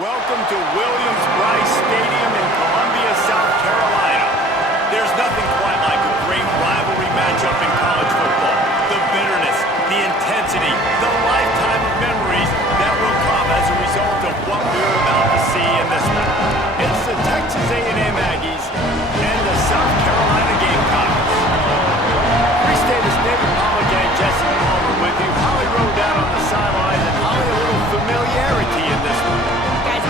Welcome to Williams-Brice Stadium in Columbia, South Carolina. There's nothing quite like a great rivalry matchup in college football. The bitterness, the intensity, the lifetime of memories that will come as a result of what we're about to see in this one. It's the Texas A&M Aggies and the South Carolina Gamecocks. Free State's David Pollack and Jesse Palmer with you. Holly Rowe down on the sideline, and Holly, a little familiarity in this one.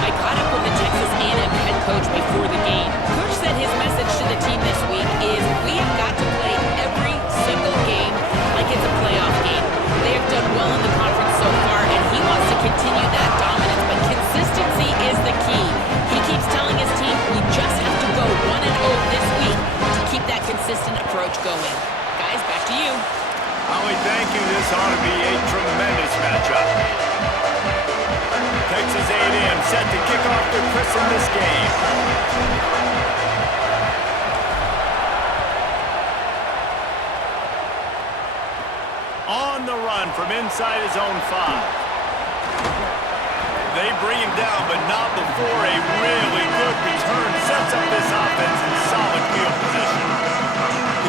I caught up with the Texas A&M head coach before the game. Coach said his message to the team this week is we have got to play every single game like it's a playoff game. They have done well in the conference so far, and he wants to continue that dominance, but consistency is the key. He keeps telling his team we just have to go 1-0 this week to keep that consistent approach going. Guys, back to you. Holly, thank you. This ought to be a tremendous matchup. Texas A&M set to kick off their christen this game. On the run from inside his own 5. They bring him down, but not before a really good return sets up this offense in solid field position.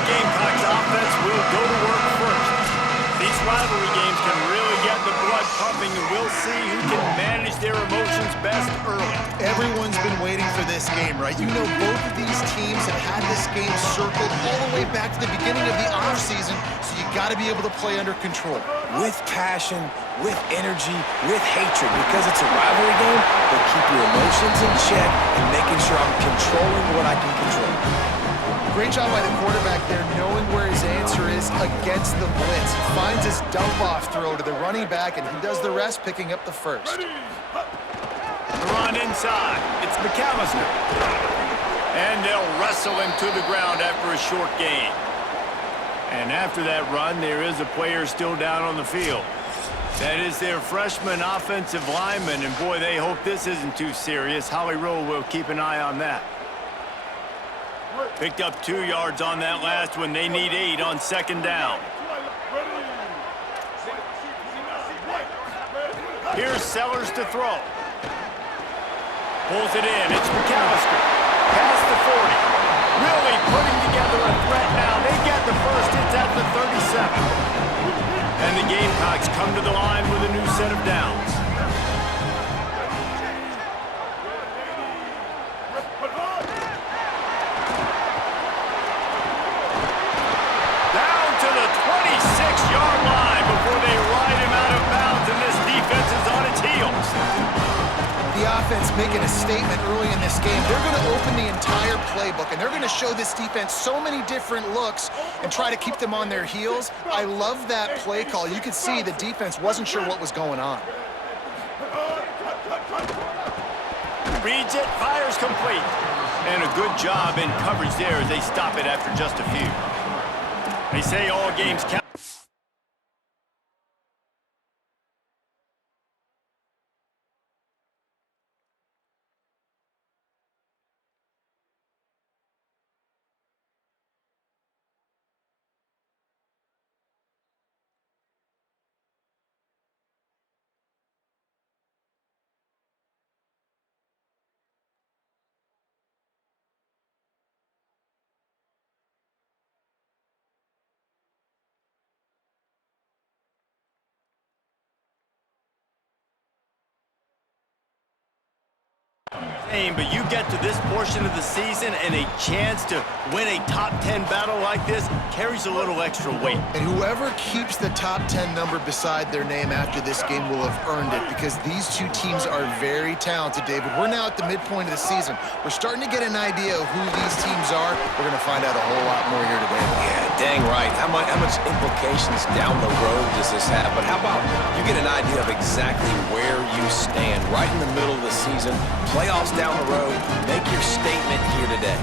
The Gamecocks offense will go to work first. These rivalry games can really get the blood pumping, and we'll see who can manage their emotions best early. Everyone's been waiting for this game, right? You know, both of these teams have had this game circled all the way back to the beginning of the offseason, so you got to be able to play under control. With passion, with energy, with hatred, because it's a rivalry game, but keep your emotions in check and making sure I'm controlling what I can control. Great job by the quarterback there, knowing where his answer is against the blitz. He finds his dump-off throw to the running back, and he does the rest, picking up the first. The run inside. It's McAllister. And they'll wrestle him to the ground after a short gain. And after that run, there is a player still down on the field. That is their freshman offensive lineman, and boy, they hope this isn't too serious. Holly Rowe will keep an eye on that. Picked up 2 yards on that last one. They need 8 on second down. Here's Sellers to throw. Pulls it in. It's McAllister. Past the 40. Really putting together a threat now. They get the first. It's at the 37. And the Gamecocks come to the line with a new set of downs. The offense making a statement early in this game. They're going to open the entire playbook, and they're going to show this defense so many different looks and try to keep them on their heels. I love that play call. You could see the defense wasn't sure what was going on. Reads it, fires complete. And a good job in coverage there as they stop it after just a few. They say all games count. But you get to this portion of the season and a chance to win a top 10 battle like this carries a little extra weight. And whoever keeps the top 10 number beside their name after this game will have earned it, because these two teams are very talented, David. We're now at the midpoint of the season. We're starting to get an idea of who these teams are. We're going to find out a whole lot more here today. Yeah, dang right. How much implications down the road does this have? But how about you get an idea of exactly where you stand right in the middle of the season, playoffs down the road, make your statement here today.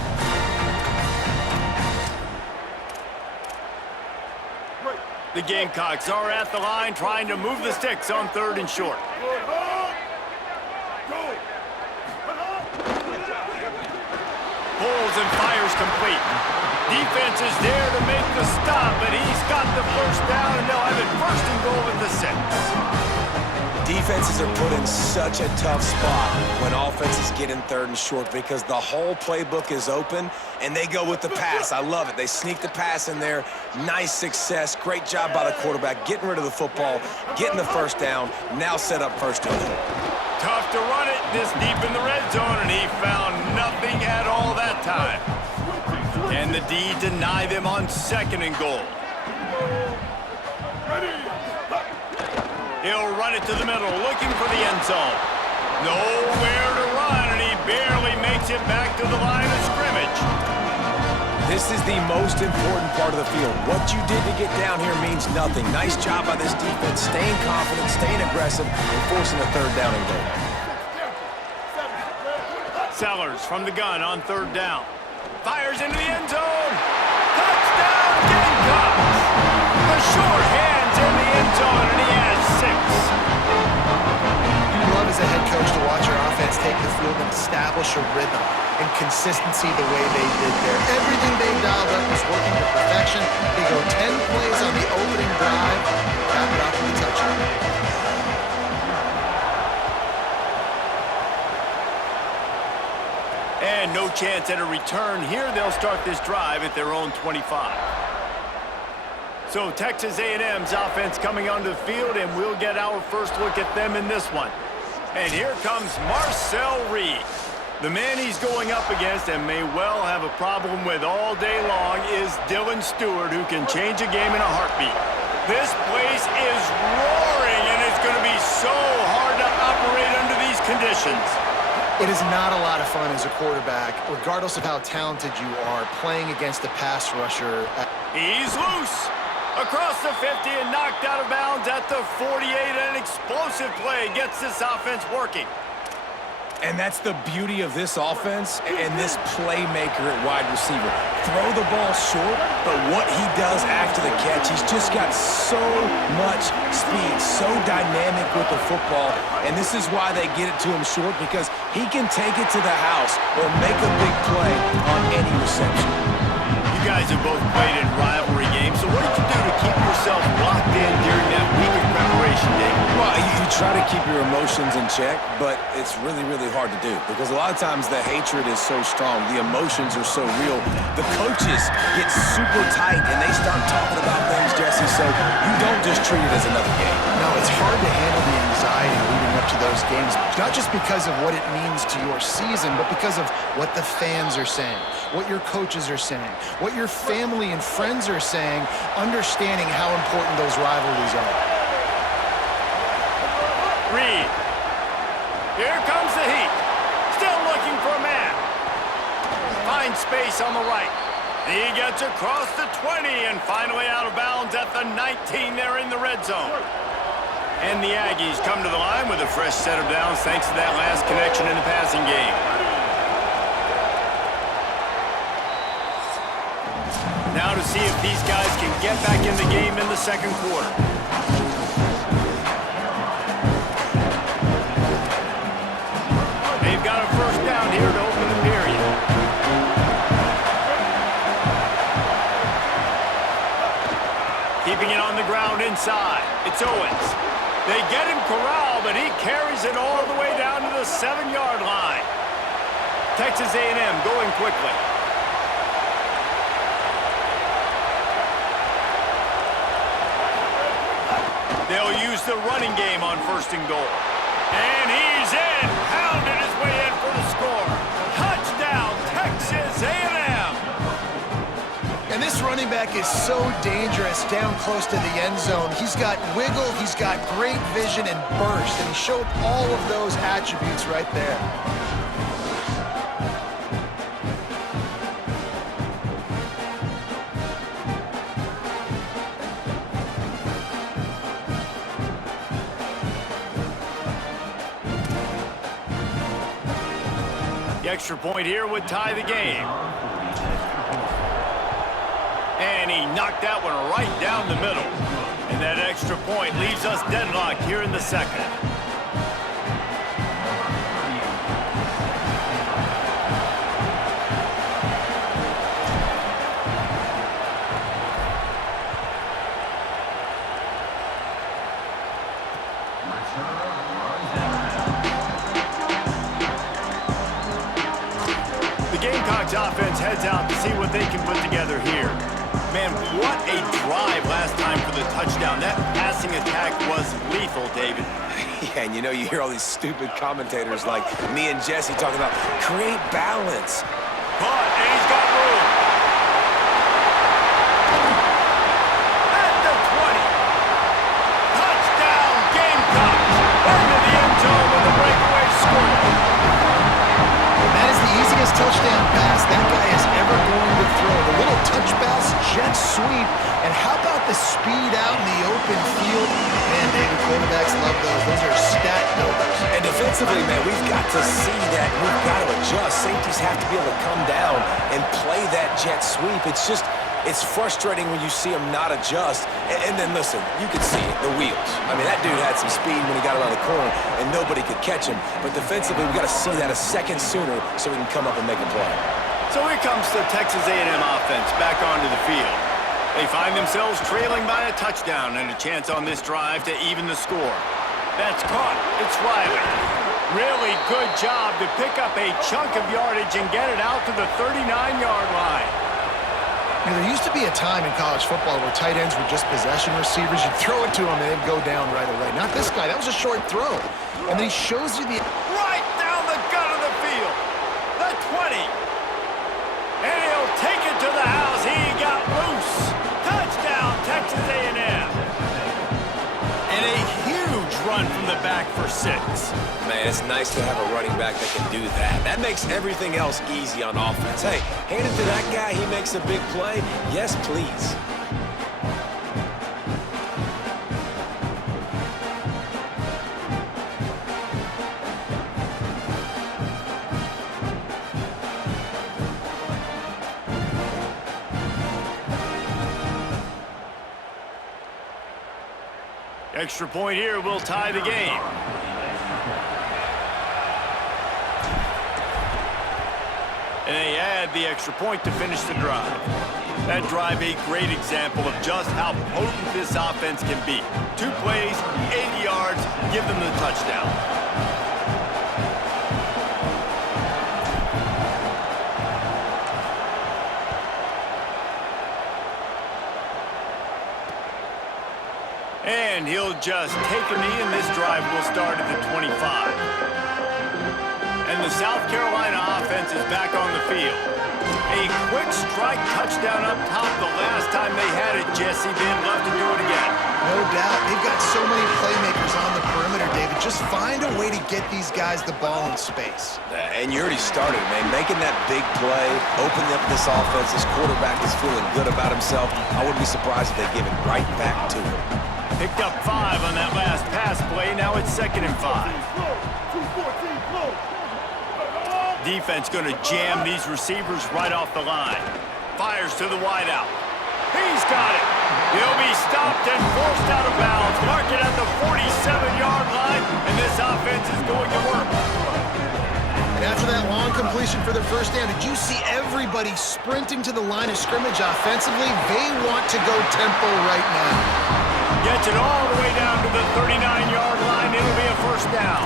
The Gamecocks are at the line trying to move the sticks on 3rd and short. Pulls and fires complete. Defense is there to make the stop, but he's got the first down, and they'll have it 1st and goal at the 6. Defenses are put in such a tough spot when offenses get in third and short because the whole playbook is open, and they go with the pass. I love it. They sneak the pass in there. Nice success. Great job by the quarterback getting rid of the football, getting the first down, now set up first and goal. Tough to run it this deep in the red zone, and he found nothing at all that time. Can the D deny them on second and goal? He'll run it to the middle, looking for the end zone. Nowhere to run, and he barely makes it back to the line of scrimmage. This is the most important part of the field. What you did to get down here means nothing. Nice job by this defense, staying confident, staying aggressive, and forcing a third down and goal. Sellers from the gun on third down. Fires into the end zone. Touchdown, Gamecocks! The short hands in the end zone, and he has 6. You love as a head coach to watch your offense take the field and establish a rhythm and consistency the way they did there. Everything they dialed up was working to perfection. They go 10 plays on the opening drive, wrap it up with a touchdown. And no chance at a return here. They'll start this drive at their own 25. So Texas A&M's offense coming onto the field, and we'll get our first look at them in this one. And here comes Marcel Reed. The man he's going up against and may well have a problem with all day long is Dylan Stewart, who can change a game in a heartbeat. This place is roaring, and it's going to be so hard to operate under these conditions. It is not a lot of fun as a quarterback, regardless of how talented you are, playing against a pass rusher. He's loose. Across the 50 and knocked out of bounds at the 48. An explosive play gets this offense working. And that's the beauty of this offense and this playmaker at wide receiver. Throw the ball short, but what he does after the catch, he's just got so much speed, so dynamic with the football, and this is why they get it to him short, because he can take it to the house or make a big play on any reception. You guys have both played in rivalry games, so what did you do to keep yourself locked in during that week of preparation, Dave? Well, you try to keep your emotions in check, but it's really, really hard to do because a lot of times the hatred is so strong, the emotions are so real. The coaches get super tight and they start talking about things, Jesse, so you don't just treat it as another game. No, it's hard to handle the anxiety leading up to those games, not just because of what it means to your season, but because of what the fans are saying, what your coaches are saying, what your family and friends are saying, understanding how important those rivalries are. Reed. Here comes the heat. Still looking for a man. Finds space on the right. He gets across the 20 and finally out of bounds at the 19 there in the red zone. And the Aggies come to the line with a fresh set of downs thanks to that last connection in the passing game. Now to see if these guys can get back in the game in the second quarter. They've got a first down here to open the period. Keeping it on the ground inside. It's Owens. They get him corralled, but he carries it all the way down to the 7-yard line. Texas A&M going quickly. They'll use the running game on first and goal. And he's in, pounded his way in for the score. Touchdown, Texas A&M. And this running back is so dangerous down close to the end zone. He's got wiggle, he's got great vision and burst, and he showed all of those attributes right there. The extra point here would tie the game. And he knocked that one right down the middle. And that extra point leaves us deadlocked here in the second. The Gamecocks offense heads out to see what they can put together here. Man, what a drive last time for the touchdown. That passing attack was lethal, David. Yeah, and you know, you hear all these stupid commentators like me and Jesse talking about create balance. Caught, and he's got room. At the 20. Touchdown, Gamecocks. Into the end zone with a breakaway score. That is the easiest touchdown pass that guy is ever going to throw. The little touch pass, jet sweep, and how about the speed out in the open field? Man, David, quarterbacks love those. Those are stat builders. And defensively, man, we've got to see that. We've got to adjust. Safeties have to be able to come down and play that jet sweep. It's frustrating when you see him not adjust. And then, listen, you can see it, the wheels. I mean, that dude had some speed when he got around the corner, and nobody could catch him. But defensively, we've got to see that a second sooner so we can come up and make a play. So here comes the Texas A&M offense back onto the field. They find themselves trailing by a touchdown and a chance on this drive to even the score. That's caught. It's Riley. Really good job to pick up a chunk of yardage and get it out to the 39-yard line. You know, there used to be a time in college football where tight ends were just possession receivers. You'd throw it to them and they'd go down right away. Not this guy. That was a short throw. And then he shows you the... Right down the gut of the field. The 20. And he'll take it to the house. He got loose. Touchdown, Texas A&M. And a huge run from the back for 6. Man, it's nice to have a running back that can do that. That makes everything else easy on offense. Hey, hand it to that guy, he makes a big play. Yes, please. Extra point here will tie the game. And they add the extra point to finish the drive. That drive, a great example of just how potent this offense can be. 2 plays, 80 yards, give them the touchdown. And he'll just take a knee, and this drive will start at the 25. And the South Carolina offense is back on the field. A quick strike touchdown up top the last time they had it, Jesse. They'd love to do it again. No doubt. They've got so many playmakers on the perimeter, David. Just find a way to get these guys the ball in space. And you already started, man. Making that big play, opening up this offense. This quarterback is feeling good about himself. I wouldn't be surprised if they give it right back to him. Picked up 5 on that last pass play. Now it's 2nd and 5. Defense going to jam these receivers right off the line. Fires to the wideout. He's got it. He'll be stopped and forced out of bounds. Mark it at the 47-yard line, and this offense is going to work. And after that long completion for the first down, did you see everybody sprinting to the line of scrimmage offensively? They want to go tempo right now. Gets it all the way down to the 39-yard line. It'll be a first down.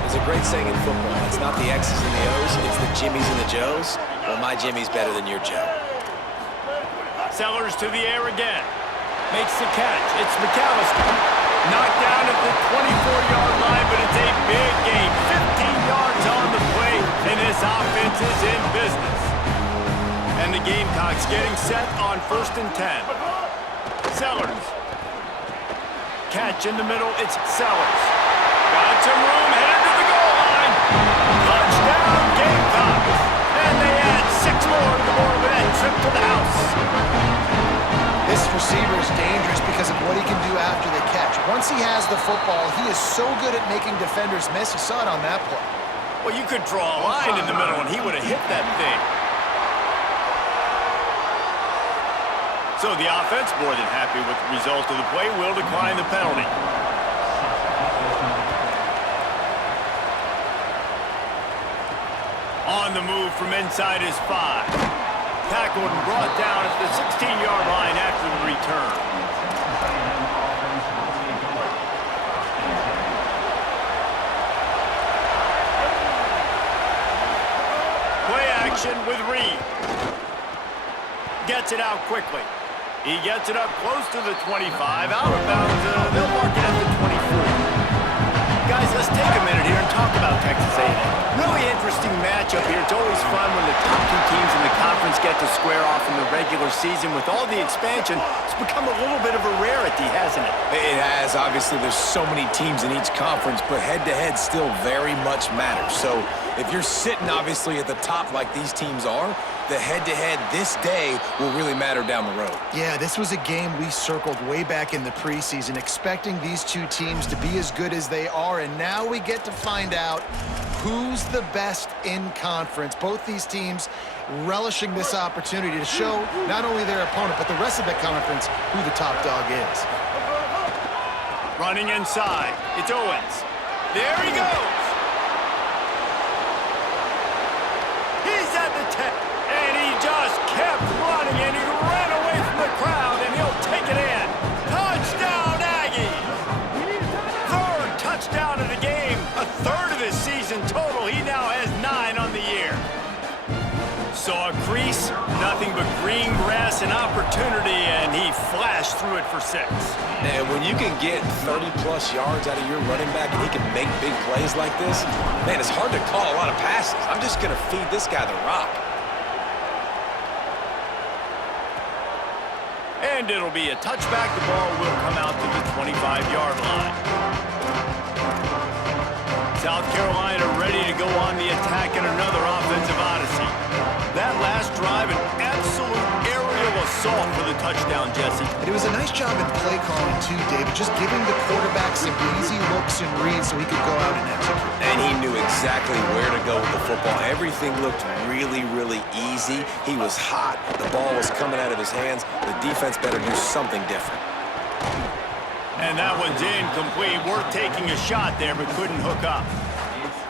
There's a great saying in football. It's not the X's and the O's, it's the Jimmies and the Joes. Well, my Jimmy's better than your Joe. Sellers to the air again. Makes the catch. It's McAllister. Knocked down at the 24-yard line, but it's a big gain. 15 yards on the play, and this offense is in business. And the Gamecocks getting set on 1st and 10. Sellers. Catch in the middle. It's Sellers. Got some room. Headed to the goal line. Touchdown, Gamecocks. And they add 6 more to the board with that trip to the house. This receiver is dangerous because of what he can do after the catch. Once he has the football, he is so good at making defenders miss. You saw it on that play. Well, you could draw a line in the middle, and he would have hit that thing. So the offense, more than happy with the result of the play, will decline the penalty. On the move from inside his 5. Tackled and brought down at the 16-yard line after the return. separation with Reed. Gets it out quickly. He gets it up close to the 25. Out of bounds. They'll mark it at the 24. Guys, let's take a minute here and talk about Texas A&M. Really interesting matchup here. It's always fun when the top two teams in the conference get to square off in the regular season. With all the expansion, it's become a little bit of a rarity, hasn't it? It has. Obviously, there's so many teams in each conference, but head-to-head still very much matters. So if you're sitting, obviously, at the top like these teams are, the head-to-head this day will really matter down the road. Yeah, this was a game we circled way back in the preseason, expecting these two teams to be as good as they are, and now we get to find out who's the best in conference. Both these teams relishing this opportunity to show not only their opponent, but the rest of the conference who the top dog is. Running inside. It's Owens. There he goes. He's at the 10. And he just kept running, and he ran away from the crowd, and he'll take it in. Touchdown, Aggies! Third touchdown of the game, a third of his season total. He now has 9 on the year. Saw a crease, nothing but green grass and opportunity, and he flashed through it for 6. And when you can get 30-plus yards out of your running back and he can make big plays like this, man, it's hard to call a lot of passes. I'm just going to feed this guy the rock. And it'll be a touchback. The ball will come out to the 25-yard line. South Carolina ready to go on the attack in another offensive odyssey. That last drive, an absolute aerial assault for the touchdown, Jesse. And it was a nice job in play calling too, David, just giving the quarterback some easy looks and reads so he could go out and execute. And he knew exactly where to go with the football. Everything looked really, really easy. He was hot. The ball was coming out of his hands. The defense better do something different. And that one's incomplete. Worth taking a shot there, but couldn't hook up.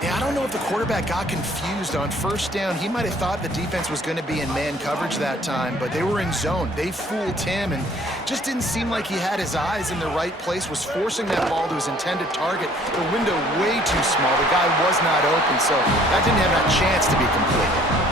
Yeah, I don't know if the quarterback got confused on first down. He might have thought the defense was going to be in man coverage that time, but they were in zone. They fooled him and just didn't seem like he had his eyes in the right place, was forcing that ball to his intended target. The window way too small. The guy was not open, so that didn't have that chance to be complete.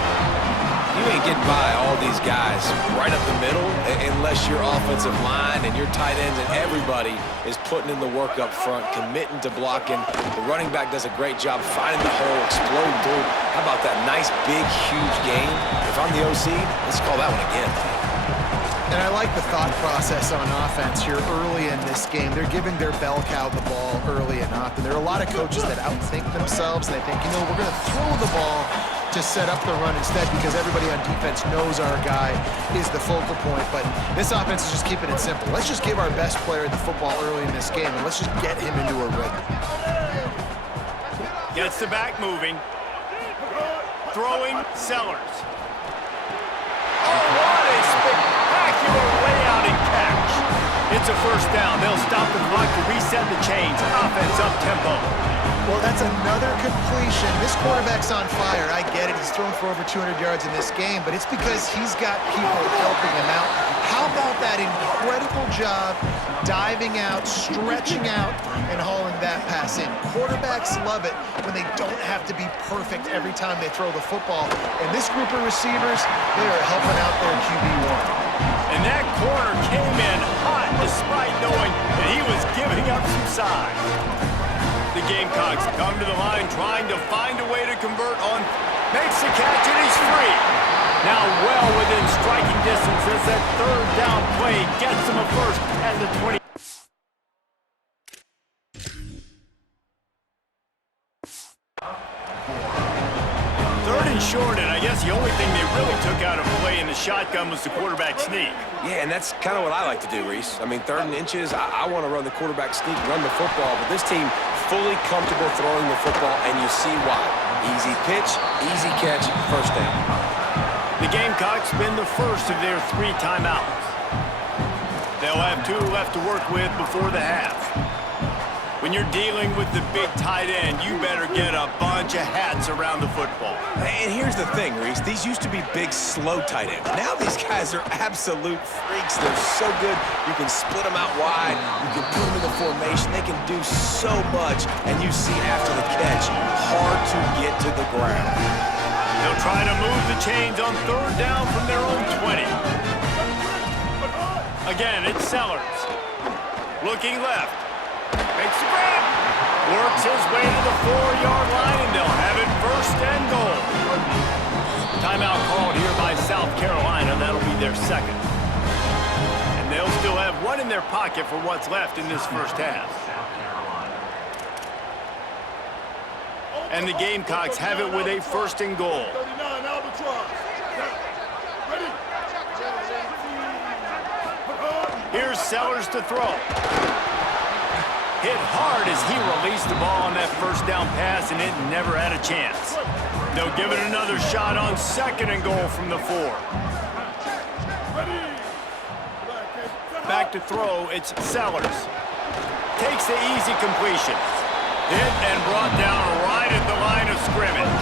You ain't getting by all these guys right up the middle unless your offensive line and your tight ends and everybody is putting in the work up front, committing to blocking. The running back does a great job finding the hole, exploding through. How about that nice, big, huge game? If I'm the OC, let's call that one again. And I like the thought process on offense here early in this game. They're giving their bell cow the ball early enough. And there are a lot of coaches that outthink themselves. And they think, you know, we're going to throw the ball to set up the run instead because everybody on defense knows our guy is the focal point. But this offense is just keeping it simple. Let's just give our best player the football early in this game, and let's just get him into a rhythm. Gets the back moving. Throwing Sellers. Oh, what a spectacular layout and catch. It's a first down. They'll stop the clock to reset the chains. Offense up tempo. Well, that's another completion. This quarterback's on fire. I get it. He's thrown for over 200 yards in this game, but it's because he's got people helping him out. How about that incredible job diving out, stretching out, and hauling that pass in? Quarterbacks love it when they don't have to be perfect every time they throw the football. And this group of receivers, they are helping out their QB1. And that corner came in hot despite knowing that he was giving up some size. The Gamecocks come to the line trying to find a way to convert on. Makes the catch and he's free. Now well within striking distance as that third down play gets him a first at the 20. Third and short, and I guess the only thing they really took out of play in the shotgun was the quarterback sneak. Yeah, and that's kind of what I like to do, Reese. I mean, 3rd and inches, I want to run the quarterback sneak, run the football, but this team fully comfortable throwing the football, and you see why. Easy pitch, easy catch, first down. The Gamecocks spend the first of their 3 timeouts. They'll have 2 left to work with before the half. When you're dealing with the big tight end, you better get a bunch of hats around the football. And here's the thing, Reese. These used to be big, slow tight ends. Now these guys are absolute freaks. They're so good. You can split them out wide. You can put them in the formation. They can do so much. And you see after the catch, hard to get to the ground. They'll try to move the chains on third down from their own 20. Again, it's Sellers. Looking left. Makes the grab. Works his way to the 4-yard line, and they'll have it first and goal. Timeout called here by South Carolina. That'll be their second. And they'll still have one in their pocket for what's left in this first half. And the Gamecocks have it with a first and goal. Here's Sellers to throw. Hit hard as he released the ball on that first down pass, and it never had a chance. They'll give it another shot on second and goal from the 4. Back to throw, it's Sellers. Takes the easy completion. Hit and brought down right at the line of scrimmage.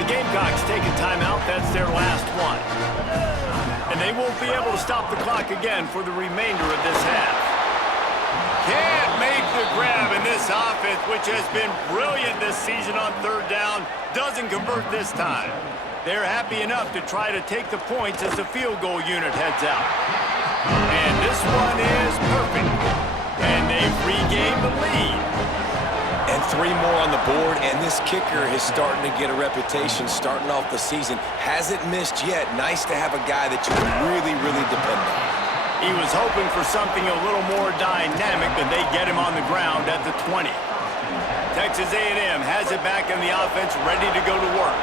The Gamecocks take a timeout. That's their last one. And they won't be able to stop the clock again for the remainder of this half. Can't make the grab, in this offense, which has been brilliant this season on third down, doesn't convert this time. They're happy enough to try to take the points as the field goal unit heads out. And this one is perfect. And they've regained the lead. And 3 more on the board, and this kicker is starting to get a reputation starting off the season. Hasn't missed yet. Nice to have a guy that you can really, really depend on. He was hoping for something a little more dynamic, but they get him on the ground at the 20. Texas A&M has it back in the offense, ready to go to work.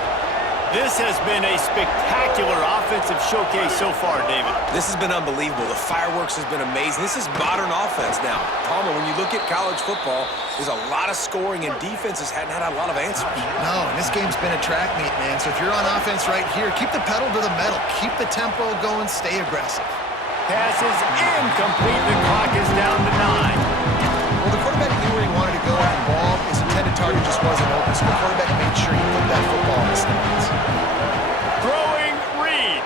This has been a spectacular offensive showcase so far, David. This has been unbelievable. The fireworks has been amazing. This is modern offense now. Palmer, when you look at college football, there's a lot of scoring, and defenses hadn't had a lot of answers. No, and this game's been a track meet, man. So if you're on offense right here, keep the pedal to the metal. Keep the tempo going. Stay aggressive. Pass is incomplete. The clock is down to 9. Well, the quarterback knew where he wanted to go on the ball. His intended target just wasn't open, so the quarterback made sure he put that football in the stands. Throwing Reed.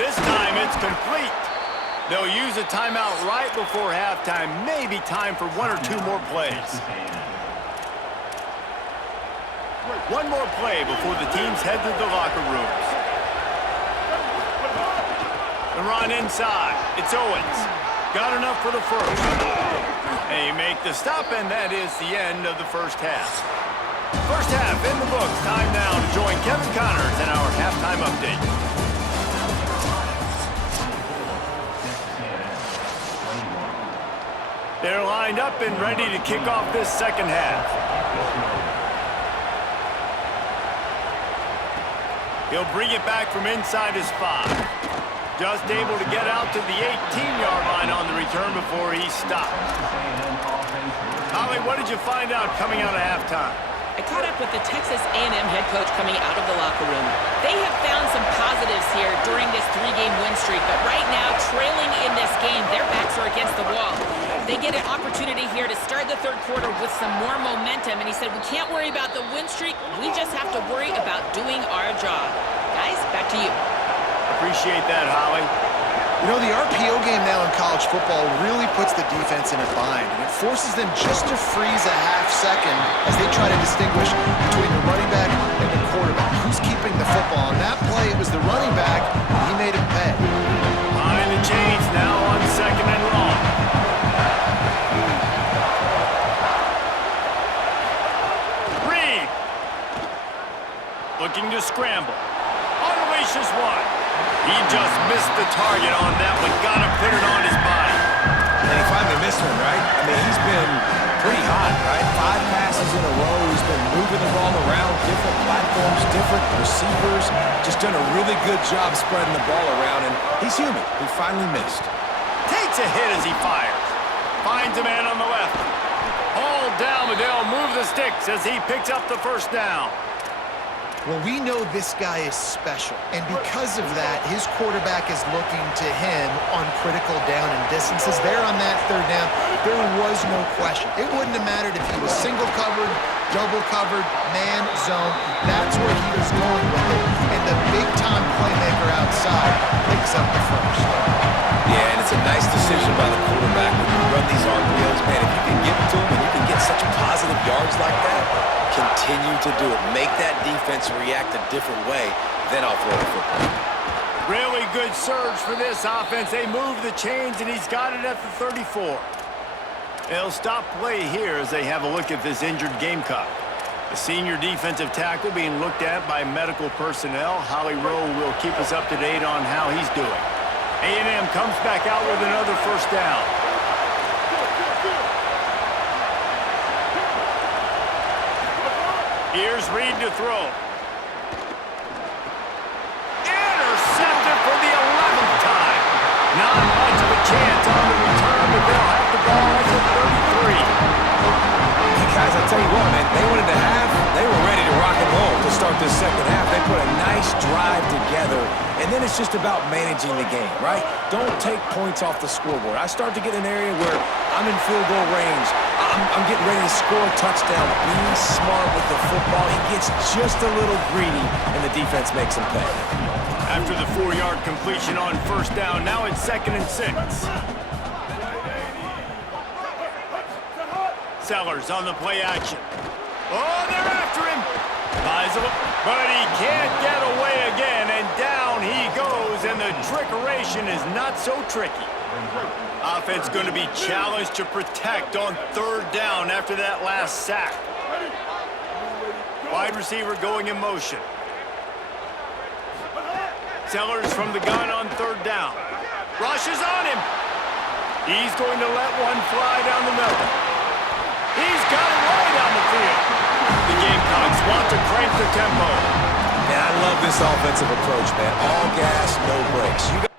This time it's complete. They'll use a timeout right before halftime. Maybe time for 1 or 2 more plays. One more play before the teams head to the locker rooms. The run inside. It's Owens. Got enough for the first. They make the stop, and that is the end of the first half. First half in the books. Time now to join Kevin Connors in our halftime update. They're lined up and ready to kick off this second half. He'll bring it back from inside his 5. Just able to get out to the 18-yard line on the return before he stopped. Holly, what did you find out coming out of halftime? I caught up with the Texas A&M head coach coming out of the locker room. They have found some positives here during this 3-game win streak, but right now, trailing in this game, their backs are against the wall. They get an opportunity here to start the third quarter with some more momentum, and he said, we can't worry about the win streak, we just have to worry about doing our job. Guys, back to you. Appreciate that, Holly. You know, the RPO game now in college football really puts the defense in a bind, and it forces them just to freeze a half second as they try to distinguish between the running back and the quarterback. Who's keeping the football? On that play, it was the running back, and he made him pay. Behind the chains now on second and long. Reed. Looking to scramble. Unleashes one. He just missed the target on that one. Got to put it on his body. And he finally missed one, right? I mean, he's been pretty hot, right? 5 passes in a row. He's been moving the ball around, different platforms, different receivers. Just done a really good job spreading the ball around, and he's human. He finally missed. Takes a hit as he fires. Finds a man on the left. Hauled down, but they'll move the sticks as he picks up the first down. Well, we know this guy is special, and because of that, his quarterback is looking to him on critical down and distances. There on that third down, there was no question. It wouldn't have mattered if he was single covered, double covered, man, zone. That's where he was going with it, and the big-time playmaker outside picks up the first. Yeah, and it's a nice decision by the quarterback when you run these RPOs. Man, if you can give it to him and you can get such positive yards like that, continue continue to do it. Make that defense react a different way, then I'll throw the football. Really good surge for this offense. They move the chains, and he's got it at the 34. They'll stop play here as they have a look at this injured Gamecock. The senior defensive tackle being looked at by medical personnel. Holly Rowe will keep us up to date on how he's doing. A&M comes back out with another first down. Here's Reed to throw. Intercepted for the 11th time. Not much of a chance on the return, but they'll have the ball at the 33. Hey guys, I tell you what, man, they wanted to have, they were ready to rock and roll to start this second half. They put a nice drive together, and then it's just about managing the game, right? Don't take points off the scoreboard. I start to get an area where I'm in field goal range. I'm getting ready to score a touchdown. Be smart with the football. He gets just a little greedy, and the defense makes him pay. After the 4-yard completion on first down, now it's 2nd and 6. Sellers on the play action. Oh, they're after him. Buys him, but he can't get away again, and down he goes, and the trickeration is not so tricky. Offense going to be challenged to protect on 3rd down after that last sack. Wide receiver going in motion. Sellers from the gun on 3rd down. Rushes on him. He's going to let one fly down the middle. He's got it right down the field. The Gamecocks want to crank the tempo. Man, I love this offensive approach, man. All gas, no brakes. You got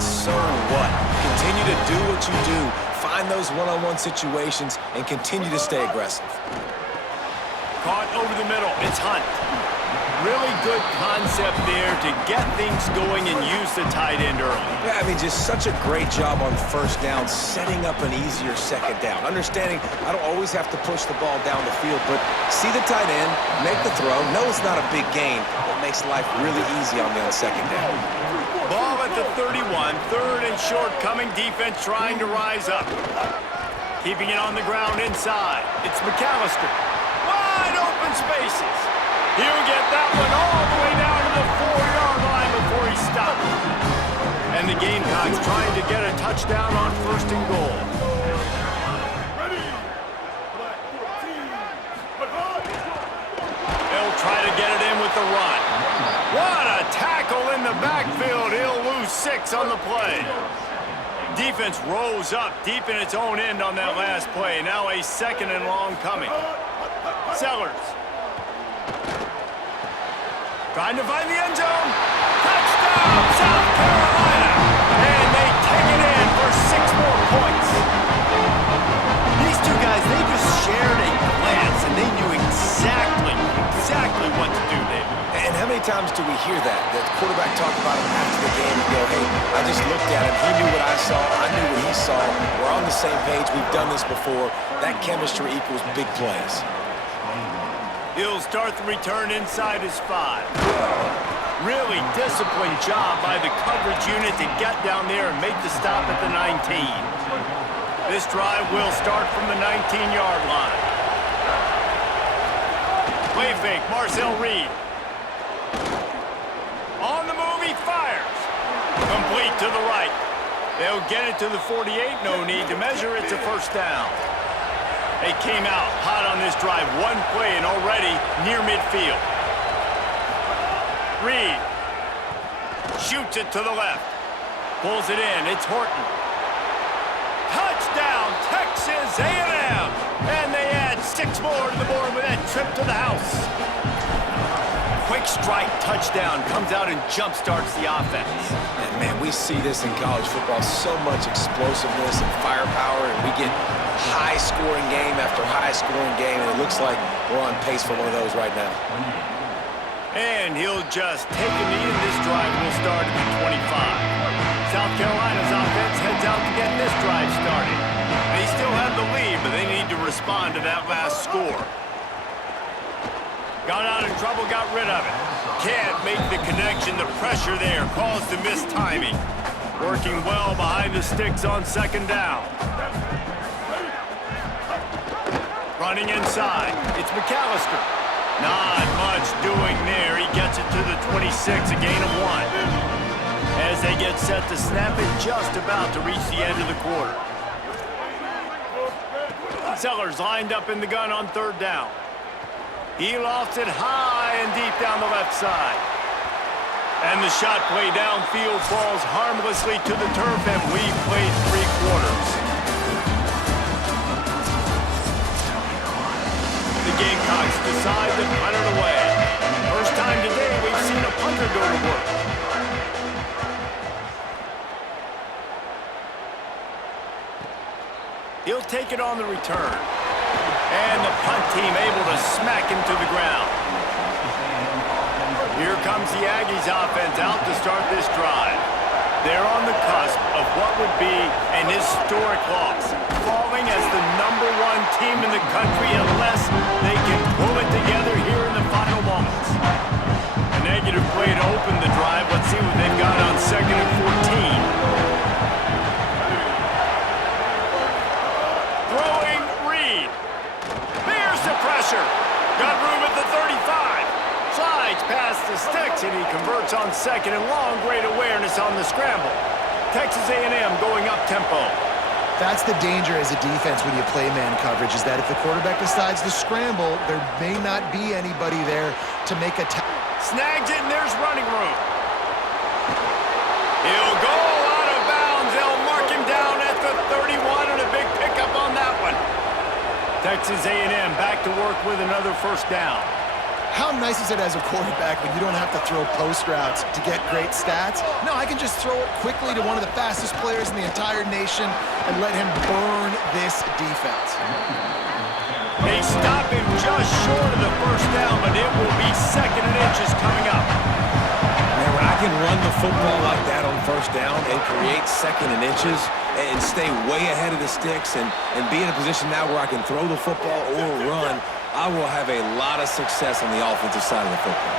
so what? Continue to do what you do. Find those one-on-one situations and continue to stay aggressive. Caught over the middle. It's Hunt. Really good concept there to get things going and use the tight end early. Yeah, I mean, just such a great job on first down, setting up an easier second down. Understanding I don't always have to push the ball down the field, but see the tight end, make the throw. No, it's not a big gain. It makes life really easy on me on second down. Ball at the 31. 3rd and short coming. Defense trying to rise up. Keeping it on the ground inside. It's McAllister. Wide open spaces. He'll get that one all the way down to the 4-yard line before he stopped. And the Gamecocks trying to get a touchdown on 1st and goal. They'll try to get it in with the run. What a tackle in the backfield. He'll lose 6 on the play. Defense rose up deep in its own end on that last play. Now a 2nd and long coming. Sellers. Trying to find the end zone. Touchdown, South Carolina. And they take it in for 6 more points. These two guys, they just shared a glance, and they knew exactly what to do there. And how many times do we hear that? The quarterback talk about him after the game and go, hey, I just looked at him. He knew what I saw. I knew what he saw. We're on the same page. We've done this before. That chemistry equals big plays. He'll start the return inside his 5. Really disciplined job by the coverage unit to get down there and make the stop at the 19. This drive will start from the 19-yard line. Play fake, Marcel Reed. On the move, he fires. Complete to the right. They'll get it to the 48. No need to measure. It's a first down. They came out hot on this drive. One play and already near midfield. Reed shoots it to the left. Pulls it in. It's Horton. Touchdown, Texas A&M. And they add 6 more to the board with that trip to the house. Quick strike touchdown comes out and jump-starts the offense. And man, we see this in college football, so much explosiveness and firepower, and we get high-scoring game after high-scoring game, and it looks like we're on pace for one of those right now. And he'll just take a knee, and this drive will start at the 25. South Carolina's offense heads out to get this drive started. They still have the lead, but they need to respond to that last score. Got out of trouble, got rid of it. Can't make the connection. The pressure there caused the missed timing. Working well behind the sticks on second down. Running inside. It's McAllister. Not much doing there. He gets it to the 26, a gain of 1. As they get set to snap it, just about to reach the end of the quarter. Sellers lined up in the gun on third down. He lofts it high and deep down the left side. And the shot play downfield falls harmlessly to the turf, and we've played 3 quarters. The Gamecocks decide to punt it away. First time today we've seen a punter go to work. He'll take it on the return. And the punt team able to smack him to the ground. Here comes the Aggies offense out to start this drive. They're on the cusp of what would be an historic loss, falling as the #1 team in the country unless they can pull it together here in the final moments. A negative play to open the drive. Let's see what they've got on 2nd and 14. Throwing Reed. There's the pressure. Got room at the 35. Slides past the sticks, and he converts on 2nd and long. Great awareness on the scramble. Texas A&M going up tempo. That's the danger as a defense when you play man coverage, is that if the quarterback decides to scramble, there may not be anybody there to make a tackle. Snags it, and there's running room. He'll go out of bounds. They'll mark him down at the 31, and a big pickup on that one. Texas A&M back to work with another first down. How nice is it as a quarterback when you don't have to throw post routes to get great stats? No, I can just throw it quickly to one of the fastest players in the entire nation and let him burn this defense. They stop him just short of the first down, but it will be 2nd and inches coming up. Man, when I can run the football like that on first down and create 2nd and inches and stay way ahead of the sticks and be in a position now where I can throw the football or run, I will have a lot of success on the offensive side of the football.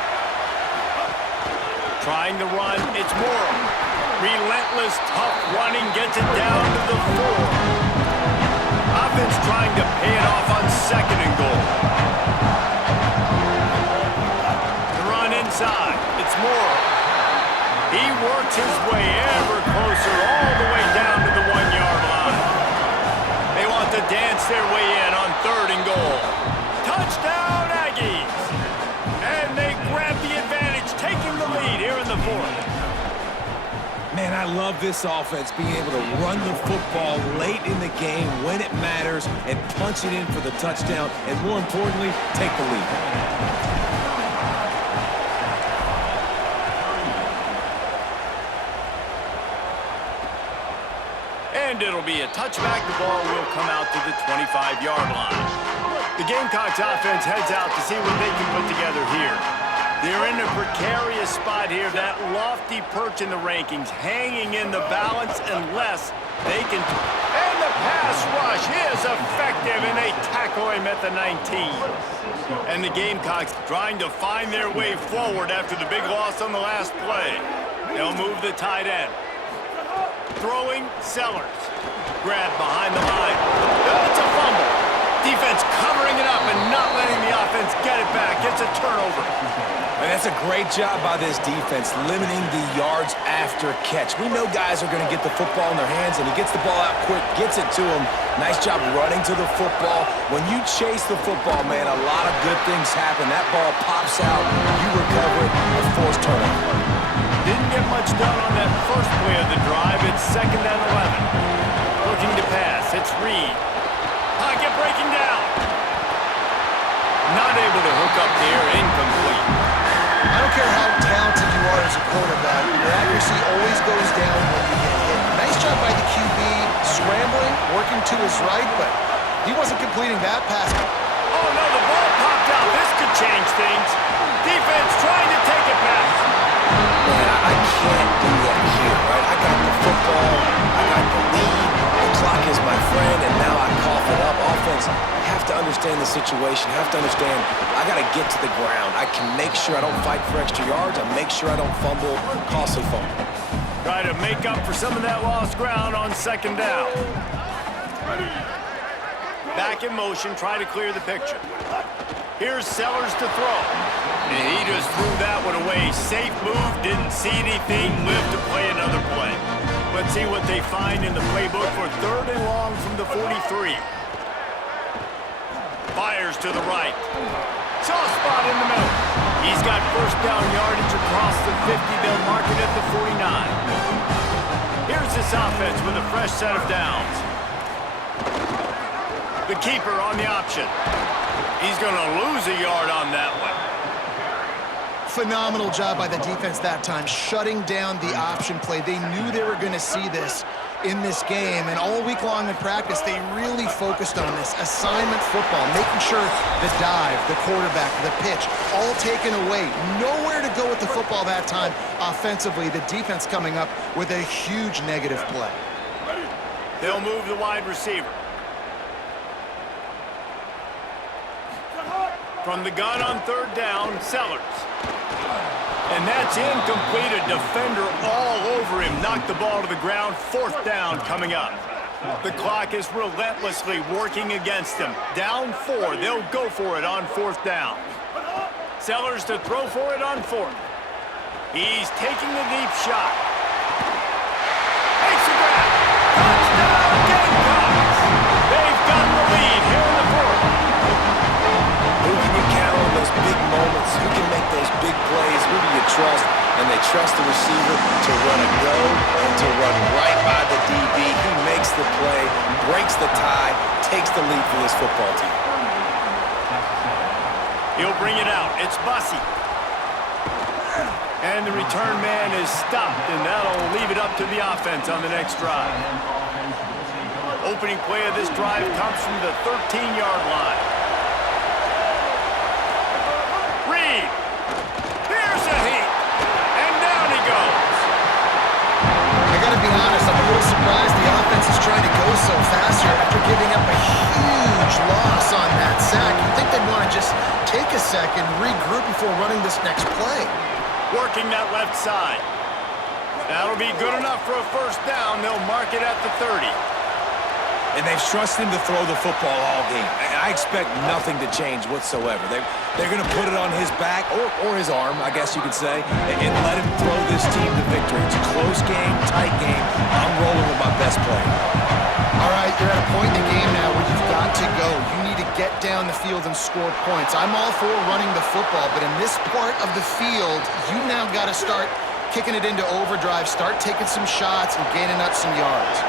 Trying to run, it's Morrow. Relentless, tough running, gets it down to the 4. Offense trying to pay it off on 2nd and goal. The run inside, it's Morrow. He works his way ever closer all the way down to the 1-yard line. They want to dance their way in on 3rd and goal. Touchdown, Aggies! And they grab the advantage, taking the lead here in the 4th. Man, I love this offense, being able to run the football late in the game when it matters and punch it in for the touchdown, and more importantly, take the lead. And it'll be a touchback. The ball will come out to the 25-yard line. The Gamecocks offense heads out to see what they can put together here. They're in a precarious spot here, that lofty perch in the rankings, hanging in the balance unless they can... And the pass rush is effective, and they tackle him at the 19. And the Gamecocks trying to find their way forward after the big loss on the last play. They'll move the tight end. Throwing, Sellers. Grab behind the line. It's a fumble. Defense covering it up and not letting the offense get it back. It's a turnover. And that's a great job by this defense, limiting the yards after catch. We know guys are going to get the football in their hands, and he gets the ball out quick, gets it to him. Nice job running to the football. When you chase the football, man, a lot of good things happen. That ball pops out, you recover it, a forced turnover. Didn't get much done on that first play of the drive. It's 2nd and 11. Looking to pass. It's Reed. Pocket breaking down. Not able to hook up there. Incomplete. I don't care how talented you are as a quarterback, your accuracy always goes down when you get hit. Nice job by the QB, scrambling, working to his right, but he wasn't completing that pass. Oh, no, the ball popped out. This could change things. Defense trying to take it back. Man, I can't do that here, right? I got the football, I got the lead, the clock is my friend, and now I cough it up off offense have to understand the situation, have to understand I got to get to the ground. I can make sure I don't fight for extra yards. I make sure I don't fumble, costly fumble. Try to make up for some of that lost ground on second down. Back in motion, try to clear the picture. Here's Sellers to throw. And he just threw that one away. Safe move, didn't see anything, lived to play another play. Let's see what they find in the playbook for 3rd and long from the 43. Fires to the right. Soft spot in the middle. He's got first down yardage across the 50. They'll mark it at the 49. Here's this offense with a fresh set of downs. The keeper on the option. He's going to lose a yard on that one. Phenomenal job by the defense that time, shutting down the option play. They knew they were going to see this in this game, and all week long in practice, they really focused on this assignment football, making sure the dive, the quarterback, the pitch, all taken away. Nowhere to go with the football that time offensively. The defense coming up with a huge negative play. They'll move the wide receiver. From the gun on 3rd down, Sellers. And that's incomplete. A defender all over him. Knocked the ball to the ground. 4th down coming up. The clock is relentlessly working against them. Down 4. They'll go for it on 4th down. Sellers to throw for it on 4th. He's taking the deep shot. Makes a grab. Touchdown, Gamecocks! They've got the lead here in the 4th. Who can you count on those big moments? Who can make those big plays? Who do you trust? And they trust the receiver to run a go and to run right by the DB. He makes the play, breaks the tie, takes the lead for this football team. He'll bring it out. It's Bussey. And the return man is stopped, and that'll leave it up to the offense on the next drive. Opening play of this drive comes from the 13-yard line. Reed. There's a heat. And down he goes. I got to be honest, I'm a little surprised the offense is trying to go so fast here after giving up a huge loss on that sack. You'd think they'd want to just take a second, regroup before running this next play. Working that left side. That'll be good enough for a 1st down. They'll mark it at the 30. And they've trusted him to throw the football all game. I expect nothing to change whatsoever. They're going to put it on his back, or his arm, I guess you could say, and let him throw this team to victory. It's a close game, tight game. I'm rolling with my best play. All right, you're at a point in the game now where you've got to go. You need to get down the field and score points. I'm all for running the football, but in this part of the field, you now got to start kicking it into overdrive, start taking some shots and gaining up some yards.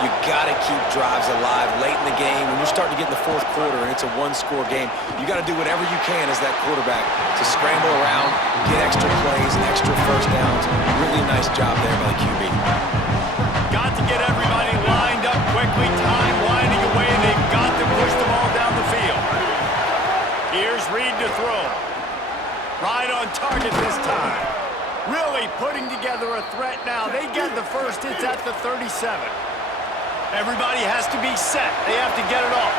You got to keep drives alive late in the game. When you're starting to get in the 4th quarter and it's a 1-score game, you got to do whatever you can as that quarterback to scramble around, get extra plays, extra 1st downs. Really nice job there by the QB. Got to get everybody lined up quickly. Time winding away. They've got to push the ball down the field. Here's Reed to throw. Right on target this time. Really putting together a threat now. They get the first. It's at the 37. Everybody has to be set. They have to get it off.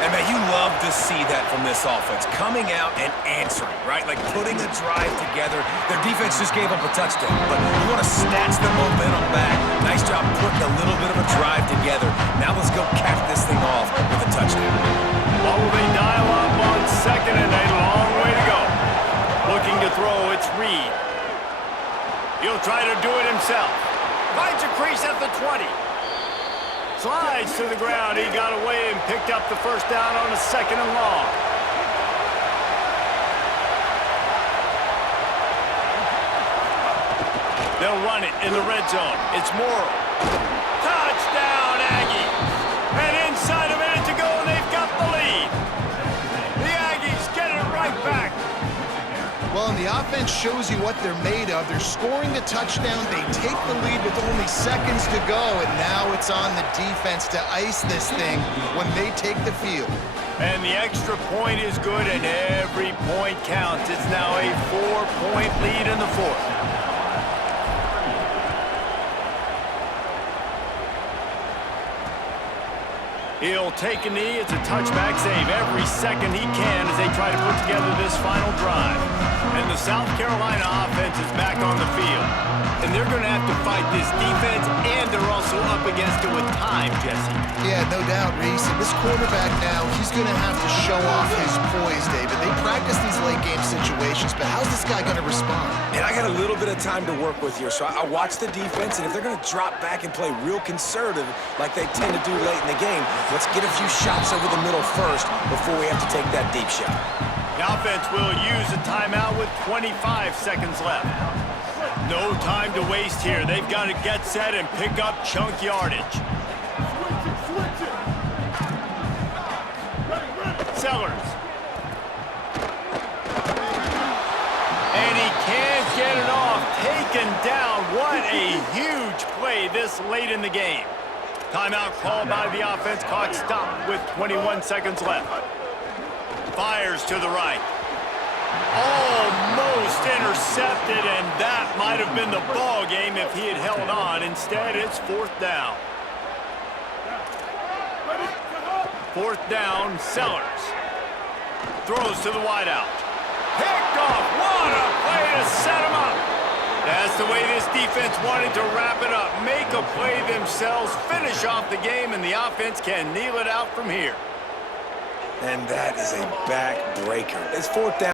And, man, you love to see that from this offense. Coming out and answering, right? Like putting a drive together. Their defense just gave up a touchdown, but you want to snatch the momentum back. Nice job putting a little bit of a drive together. Now let's go cap this thing off with a touchdown. What will they dial up on 2nd and a long way to go? Looking to throw, it's Reed. He'll try to do it himself. Finds a crease at the 20. Slides to the ground. He got away and picked up the 1st down on a 2nd and long. They'll run it in the red zone. It's Morrow. Touchdown, Aggies. And inside a minute to go, they've got the lead. The Aggies get it right back. Well, and the offense shows you what they're made of. They're scoring the touchdown. They take the lead with only seconds to go, and now it's on the defense to ice this thing when they take the field. And the extra point is good, and every point counts. It's now a 4-point lead in the 4th. He'll take a knee. It's a touchback save every second he can as they try to put together this final drive. And the South Carolina offense is back on the field. And they're going to have to fight this defense, and they're also up against it with time, Jesse. Yeah, no doubt, Reese. And this quarterback now, he's going to have to show off his poise, David. They practice these late-game situations, but how's this guy going to respond? And I got a little bit of time to work with here, so I watch the defense, and if they're going to drop back and play real conservative like they tend to do late in the game, let's get a few shots over the middle first before we have to take that deep shot. The offense will use a timeout with 25 seconds left. No time to waste here. They've got to get set and pick up chunk yardage. Sellers. And he can't get it off. Taken down. What a huge play this late in the game. Timeout called by the offense. Clock stopped with 21 seconds left. Fires to the right. Almost intercepted, and that might have been the ball game if he had held on. Instead, it's fourth down. Fourth down, Sellers. Throws to the wideout. Picked off. What a play to set him up. That's the way this defense wanted to wrap it up. Make a play themselves, finish off the game, and the offense can kneel it out from here. And that is a backbreaker. It's fourth down.